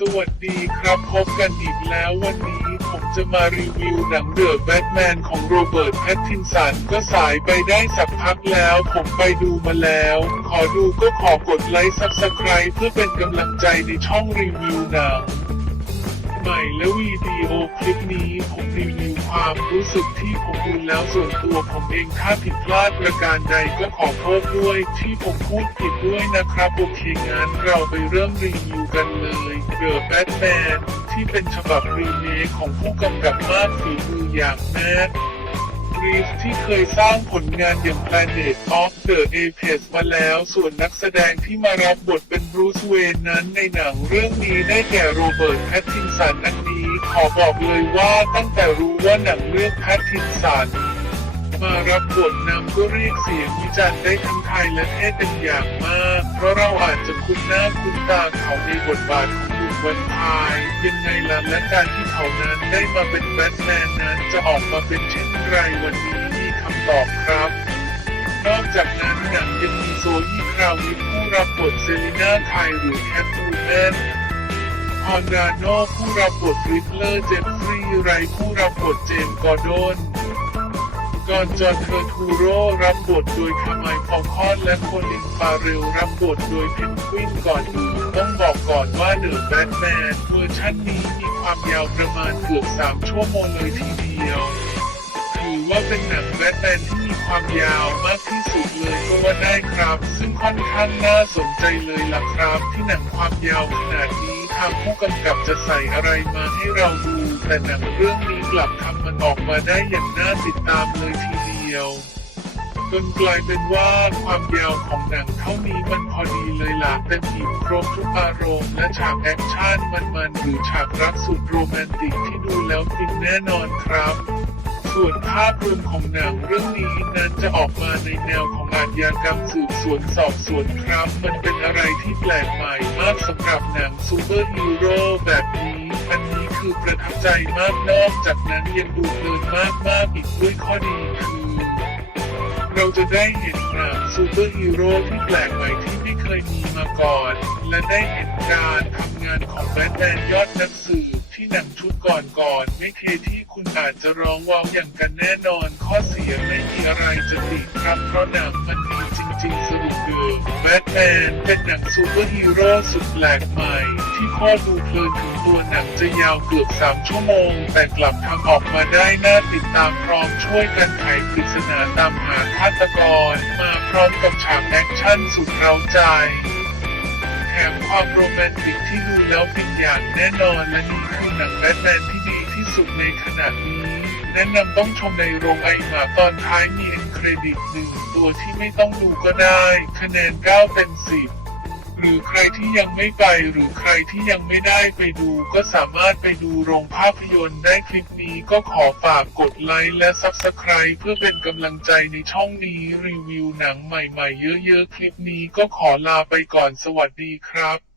สวัสดีครับพบกันอีกแล้ววันนี้ผมจะมารีวิวหนังเดอะแบทแมนของโรเบิร์ตแพตตินสันก็สายไปได้สักพักแล้วผมไปดูมาแล้ว ขอดูก็ขอกดไลค์ซับสไคร b ์เพื่อเป็นกำลังใจในช่องรีวิวหนัง ใหม่และวิดีโอคลิปนี้ผมรีวิวความรู้สึกที่ผมดูแล้วส่วนตัวผมเองถ้าผิดพลาดประการใดก็ขอโทษด้วยที่ผมพูดผิดด้วยนะครับโอเคงั้นเราไปเริ่มรีวิวกันเลยเดอะแบทแมนที่เป็นฉบับรีเมคของผู้กำกับมากฝีมืออย่างแมท รีฟที่เคยสร้างผลงานอย่าง Planet of the Apes มาแล้วส่วนนักแสดงที่มารับบทเป็นบรูซเวนนั้นในหนังเรื่องนี้ได้แก่โรเบิร์ตแพตตินสันอันนี้ขอบอกเลยว่าตั้งแต่รู้ว่าหนังเรื่องแพตตินสันมารับบทนำก็เรียกเสียงวิจารณ์ได้ทั้งไทยและเทศเป็นอย่างมาก เพราะเราอาจจะคุ้นหน้าคุ้นตาเขาในบทบาทของลุง วันพายยังไงล่ะและการที่เขานั้นได้มาเป็นแบทแมนนั้นจะออกมาเป็นเช่นไรวันนี้มีคำตอบครับ นอกจากนั้นหนังยังมีโซยี่คราวิทผู้รับบทเซรีนาไคหรือแคทบูแมนฮอนดาโนผู้รับบทริดเลอร์เจฟฟรีย์ไรผู้รับบทเจมส์กอร์ดอนก่อนจอห์นเทอร์ทูโรรับบทโดยคามายฟอลคอนและโคลินฟาเรลรับบทโดยเพนกวินก่อนอื่น ต้องบอกก่อนว่าเดอะแบทแมนเวอร์ชันนี้มีความยาวประมาณเกือบ 3 ชั่วโมงเลยทีเดียว ถือว่าเป็นหนังแบทแมนที่มีความยาวมากที่สุดเลยก็ว่าได้ครับ ซึ่งค่อนข้างน่าสนใจเลยล่ะครับ ที่หนังความยาวขนาดนี้ทางผู้กำกับจะใส่อะไรมาให้เราดู แต่หนังเรื่องนี้กลับทำมันออกมาได้อย่างน่าติดตามเลยทีเดียว จนกลายเป็นว่าความยาวของหนังเท่านี้มันพอดีเลยล่ะเต็มอิ่มครบทุกอารมณ์และฉากแอคชั่นมันๆหรือฉากรักสุดโรแมนติกที่ดูแล้วฟินแน่นอนครับส่วนภาพรวมของหนังเรื่องนี้นั้นจะออกมาในแนวของอาชญากรรมสืบสวนสอบสวนครับ มันเป็นอะไรที่แปลกใหม่มากสำหรับหนังซูเปอร์ฮีโร่แบบนี้ อันนี้คือประทับใจมากนอกจากนั้นยังดูเพลินมากๆอีกด้วยข้อดีคือ เราจะได้เห็นหนังซูเปอร์ฮีโร่ที่แปลกใหม่ที่ไม่เคยมีมาก่อน และได้เห็นการทำงานของแบทแมนยอดนักสืบที่หนังชุดก่อนๆไม่เคที่คุณอาจจะร้องว้าวอย่างกันแน่นอน ข้อเสียไม่มีอะไรจะติครับเพราะหนังมันดีจริงๆสรุปคือแบทแมนเป็นหนังซูเปอร์ฮีโร่สุดแปลกใหม่ ที่ข้อดูเพลินถึงตัวหนังจะยาวเกือบ 3 ชั่วโมง แต่กลับทำออกมาได้น่าติดตามพร้อมช่วยกันไขปริศนาตามหาฆาตกร มาพร้อมกับฉากแอคชั่นสุดเร้าใจแถมความโรแมนติกที่ดูแล้วฟินอย่างแน่นอนและนี่คือหนังแบทแมนที่ดีที่สุดในขณะนี้ แนะนำต้องชมในโรงไอมาตอนท้ายมีเอ็นเครดิตหนึ่งตัวที่ไม่ต้องดูก็ได้ คะแนน 9 เต็ม 10 หรือใครที่ยังไม่ไปหรือใครที่ยังไม่ได้ไปดูก็สามารถไปดูโรงภาพยนตร์ได้คลิปนี้ก็ขอฝากกดไลค์และ Subscribe เพื่อเป็นกำลังใจในช่องนี้รีวิวหนังใหม่ๆเยอะๆ คลิปนี้ก็ขอลาไปก่อนสวัสดีครับ